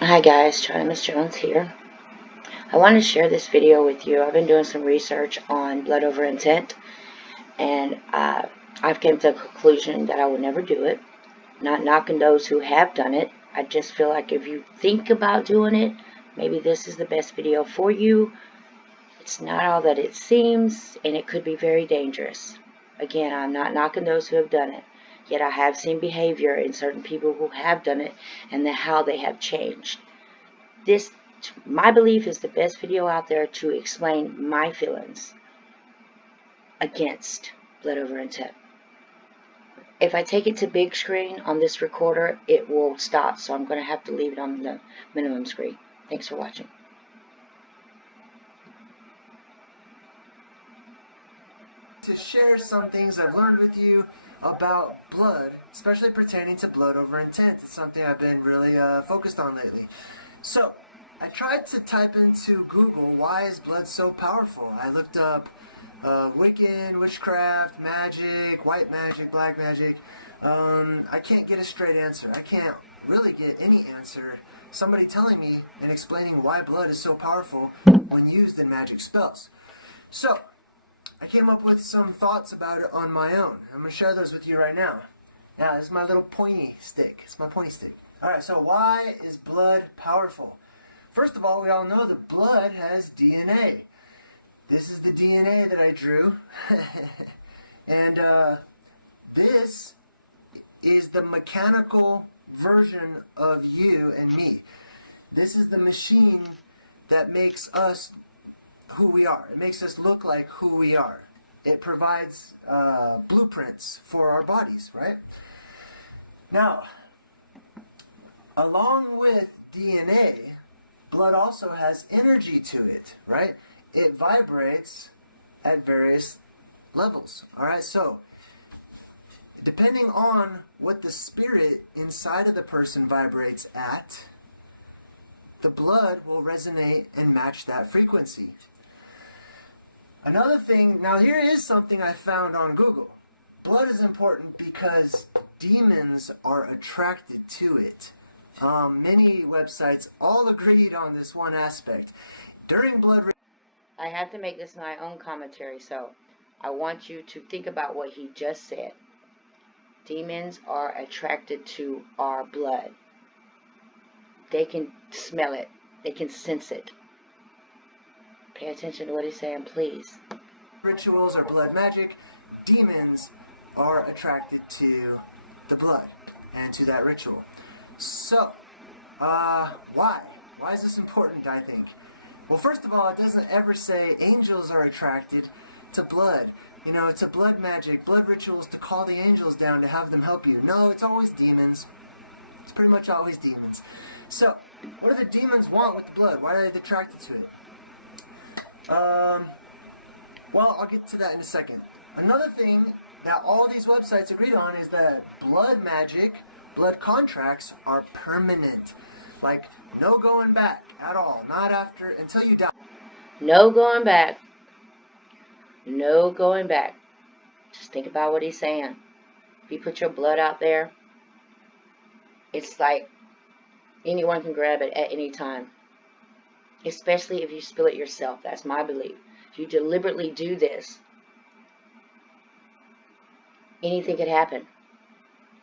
Hi guys, JayDreamerZ Jones here. I wanted to share this video with you. I've been doing some research on blood over intent, and I've came to the conclusion that I would never do it. Not knocking those who have done it. I just feel like if you think about doing it, maybe this is the best video for you. It's not all that it seems, and it could be very dangerous. Again, I'm not knocking those who have done it. Yet I have seen behavior in certain people who have done it and how they have changed. This, my belief, is the best video out there to explain my feelings against blood over intent. If I take it to big screen on this recorder, it will stop, so I'm going to have to leave it on the minimum screen. Thanks for watching. To share some things I've learned with you about blood, especially pertaining to blood over intent. It's something I've been really focused on lately. So, I tried to type into Google, why is blood so powerful? I looked up Wiccan, witchcraft, magic, white magic, black magic. I can't get a straight answer. I can't really get any answer. Somebody telling me and explaining why blood is so powerful when used in magic spells. So, I came up with some thoughts about it on my own. I'm going to share those with you right now. Now, this is my little pointy stick. It's my pointy stick. Alright, so why is blood powerful? First of all, we all know that blood has DNA. This is the DNA that I drew. And this is the mechanical version of you and me. This is the machine that makes us who we are. It makes us look like who we are. It provides blueprints for our bodies, right? Now, along with DNA, blood also has energy to it, right? It vibrates at various levels, alright? So, depending on what the spirit inside of the person vibrates at, the blood will resonate and match that frequency. Another thing, now here is something I found on Google. Blood is important because demons are attracted to it. Many websites all agreed on this one aspect. During blood... I have to make this my own commentary, so I want you to think about what he just said. Demons are attracted to our blood. They can smell it. They can sense it. Pay attention to what he's saying, please. Rituals or blood magic, demons are attracted to the blood and to that ritual. So, why? Why is this important, I think? Well, first of all, it doesn't ever say angels are attracted to blood. You know, it's a blood magic, blood rituals to call the angels down to have them help you. No, it's always demons. It's pretty much always demons. So, what do the demons want with the blood? Why are they attracted to it? Well, I'll get to that in a second. Another thing that all these websites agreed on is that blood magic, blood contracts are permanent. Like, no going back at all. Not after, until you die. No going back. No going back. Just think about what he's saying. If you put your blood out there, it's like anyone can grab it at any time. Especially if you spill it yourself. That's my belief. If you deliberately do this, anything could happen.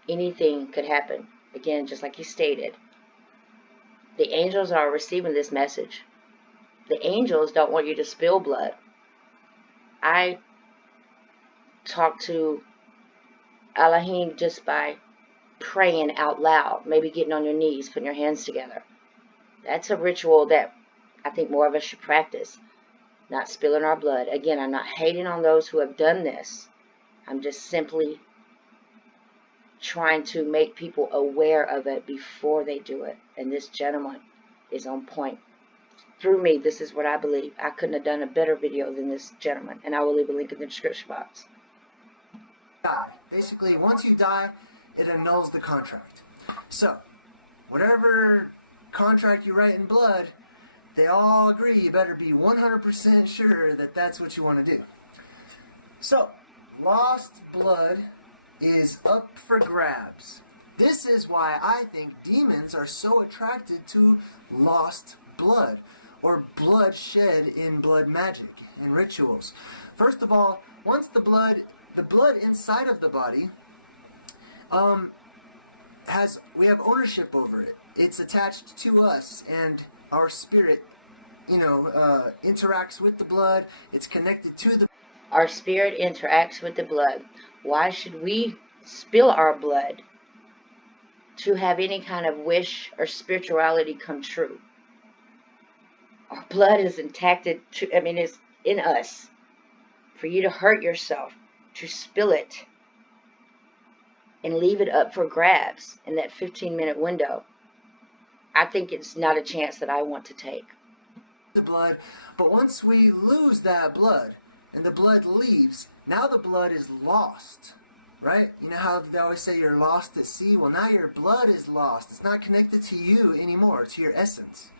Anything could happen. Again, just like you stated. The angels are receiving this message. The angels don't want you to spill blood. I talk to Elohim just by praying out loud. Maybe getting on your knees, putting your hands together. That's a ritual that I think more of us should practice. Not spilling our blood. Again, I'm not hating on those who have done this. I'm just simply trying to make people aware of it before they do it. And this gentleman is on point. Through me, this is what I believe. I couldn't have done a better video than this gentleman. And I will leave a link in the description box. Basically, once you die, it annuls the contract. So, whatever contract you write in blood, they all agree you better be 100% sure that that's what you want to do. So, lost blood is up for grabs. This is why I think demons are so attracted to lost blood, or blood shed in blood magic and rituals. First of all, once the blood inside of the body, we have ownership over it. It's attached to us, and our spirit, interacts with the blood. It's connected to the. Our spirit interacts with the blood. Why should we spill our blood to have any kind of wish or spirituality come true? Our blood is intact. It's in us. For you to hurt yourself, to spill it, and leave it up for grabs in that 15-minute window, I think it's not a chance that I want to take. The blood, but once we lose that blood and the blood leaves, now the blood is lost, right? You know how they always say you're lost at sea? Well, now your blood is lost. It's not connected to you anymore, to your essence.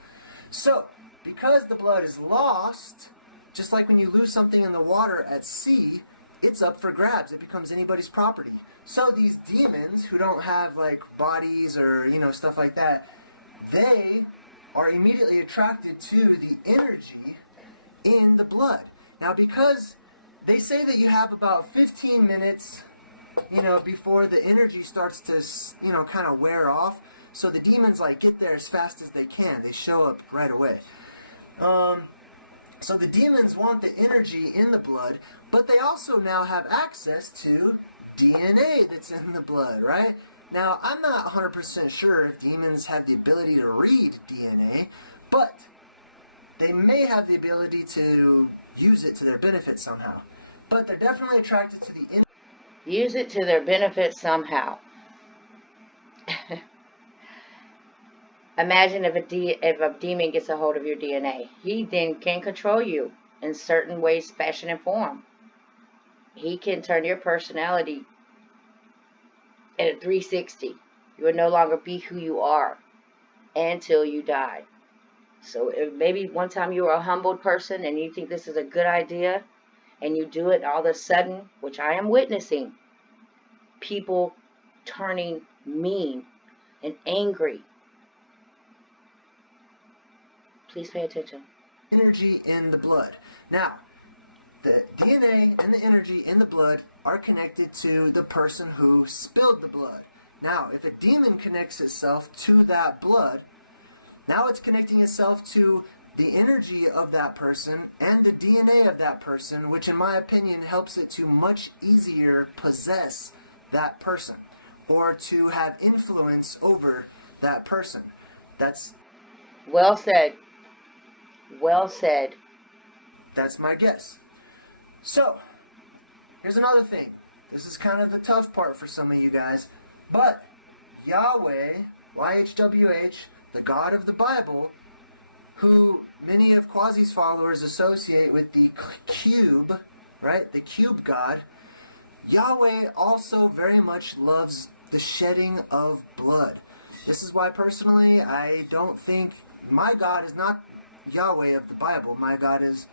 So, because the blood is lost, just like when you lose something in the water at sea, it's up for grabs. It becomes anybody's property. So these demons who don't have like bodies or stuff like that, they are immediately attracted to the energy in the blood. Now, because they say that you have about 15 minutes, before the energy starts to, kind of wear off. So the demons get there as fast as they can. They show up right away. So the demons want the energy in the blood, but they also now have access to DNA that's in the blood, right? Now, I'm not 100% sure if demons have the ability to read DNA, but they may have the ability to use it to their benefit somehow. But they're definitely attracted to the energy. Use it to their benefit somehow. Imagine if a demon gets a hold of your DNA. He then can control you in certain ways, fashion, and form. He can turn your personality at a 360. You will no longer be who you are until you die. So if maybe one time you were a humbled person and you think this is a good idea, and you do it, all of a sudden, which I am witnessing, people turning mean and angry. Please pay attention. Energy in the blood. Now, the DNA and the energy in the blood are connected to the person who spilled the blood. Now, if a demon connects itself to that blood, now it's connecting itself to the energy of that person and the DNA of that person, which in my opinion helps it to much easier possess that person or to have influence over that person. That's well said. Well said. That's my guess. So, here's another thing. This is kind of the tough part for some of you guys, but Yahweh, YHWH, the God of the Bible, who many of Quasi's followers associate with the cube, right? The cube God. Yahweh also very much loves the shedding of blood. This is why personally I don't think my God is not Yahweh of the Bible. My God is,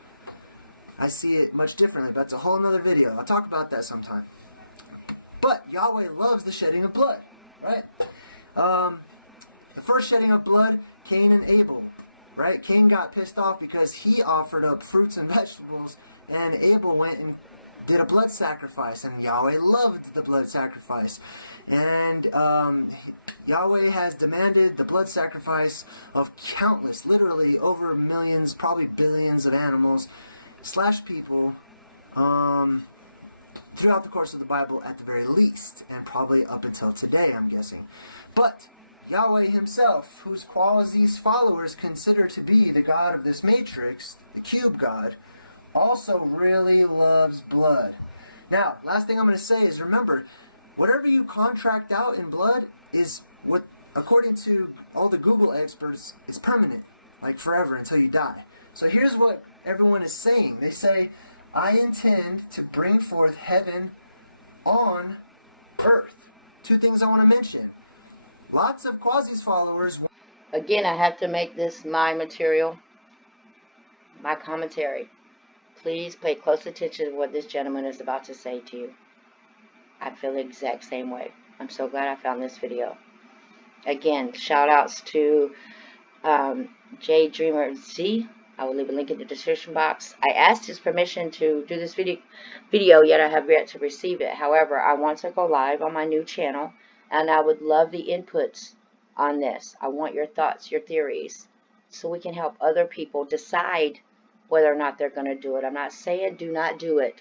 I see it much differently. That's a whole nother video. I'll talk about that sometime. But Yahweh loves the shedding of blood, right? The first shedding of blood, Cain and Abel, right? Cain got pissed off because he offered up fruits and vegetables, and Abel went and did a blood sacrifice, and Yahweh loved the blood sacrifice. And Yahweh has demanded the blood sacrifice of countless, literally over millions, probably billions of animals / people throughout the course of the Bible at the very least, and probably up until today, I'm guessing. But Yahweh himself, whose Quasi's followers consider to be the God of this matrix, the cube God, also really loves blood. Now, last thing I'm going to say is, remember, whatever you contract out in blood is what, according to all the Google experts, is permanent, like forever until you die. So here's what everyone is saying. They say, I intend to bring forth heaven on earth. Two things I want to mention. Lots of Quasi's followers. Again, I have to make this my material, my commentary. Please pay close attention to what this gentleman is about to say to you. I feel the exact same way. I'm so glad I found this video. Again, shout outs to JayDreamerZ. I will leave a link in the description box. I asked his permission to do this video, yet I have yet to receive it. However, I want to go live on my new channel, and I would love the inputs on this. I want your thoughts, your theories, so we can help other people decide whether or not they're going to do it. I'm not saying do not do it.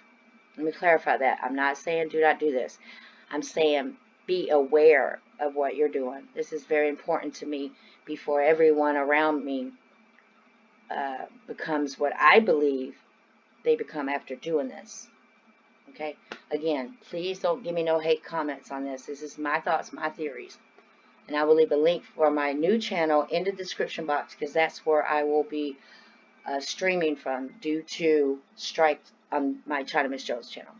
Let me clarify that. I'm not saying do not do this. I'm saying be aware of what you're doing. This is very important to me before everyone around me becomes what I believe they become after doing this. Okay? Again, please don't give me no hate comments on this. This is my thoughts, my theories. And I will leave a link for my new channel in the description box, because that's where I will be streaming from due to strikes on my China Miss Jones channel.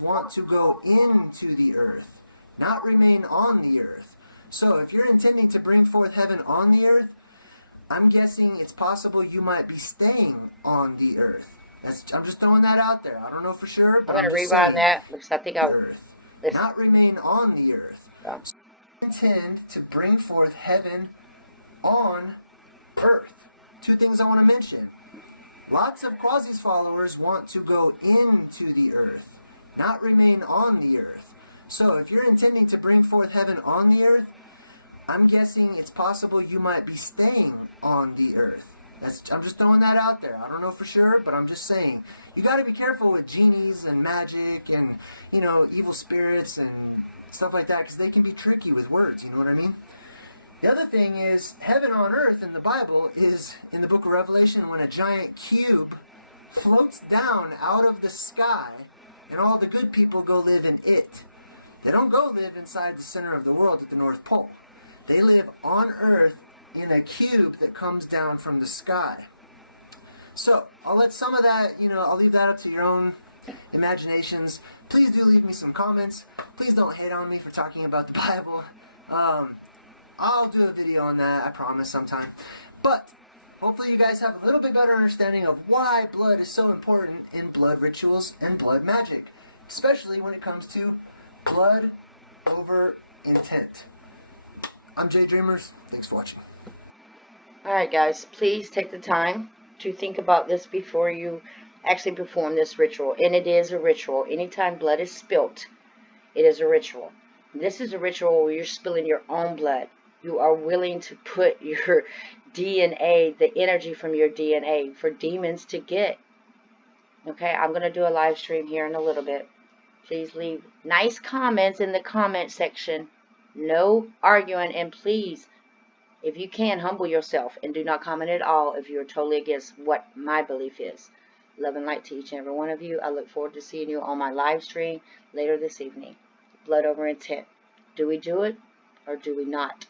Want to go into the earth, not remain on the earth. So if you're intending to bring forth heaven on the earth, I'm guessing it's possible you might be staying on the earth. I'm just throwing that out there. I don't know for sure, but I'm going to rewind that because I think I'll not remain on the earth. Yeah. So intend to bring forth heaven on earth. Two things I want to mention. Lots of Quasi's followers want to go into the earth, not remain on the earth. So if you're intending to bring forth heaven on the earth, I'm guessing it's possible you might be staying on the earth. I'm just throwing that out there. I don't know for sure, but I'm just saying. You got to be careful with genies and magic and, you know, evil spirits and stuff like that, because they can be tricky with words, you know what I mean? The other thing is, heaven on earth in the Bible is in the book of Revelation when a giant cube floats down out of the sky and all the good people go live in it. They don't go live inside the center of the world at the North Pole. They live on earth in a cube that comes down from the sky. So, I'll let some of that, you know, I'll leave that up to your own imaginations. Please do leave me some comments. Please don't hate on me for talking about the Bible. I'll do a video on that, I promise, sometime. But hopefully you guys have a little bit better understanding of why blood is so important in blood rituals and blood magic, especially when it comes to blood over intent. I'm JayDreamerZ. Thanks for watching. Alright guys, please take the time to think about this before you actually perform this ritual. And it is a ritual. Anytime blood is spilt, it is a ritual. This is a ritual where you're spilling your own blood. You are willing to put your DNA, the energy from your DNA, for demons to get. Okay, I'm going to do a live stream here in a little bit. Please leave nice comments in the comment section. No arguing, and please, if you can, humble yourself and do not comment at all if you're totally against what my belief is. Love and light to each and every one of you. I look forward to seeing you on my live stream later this evening. Blood over intent. Do we do it or do we not?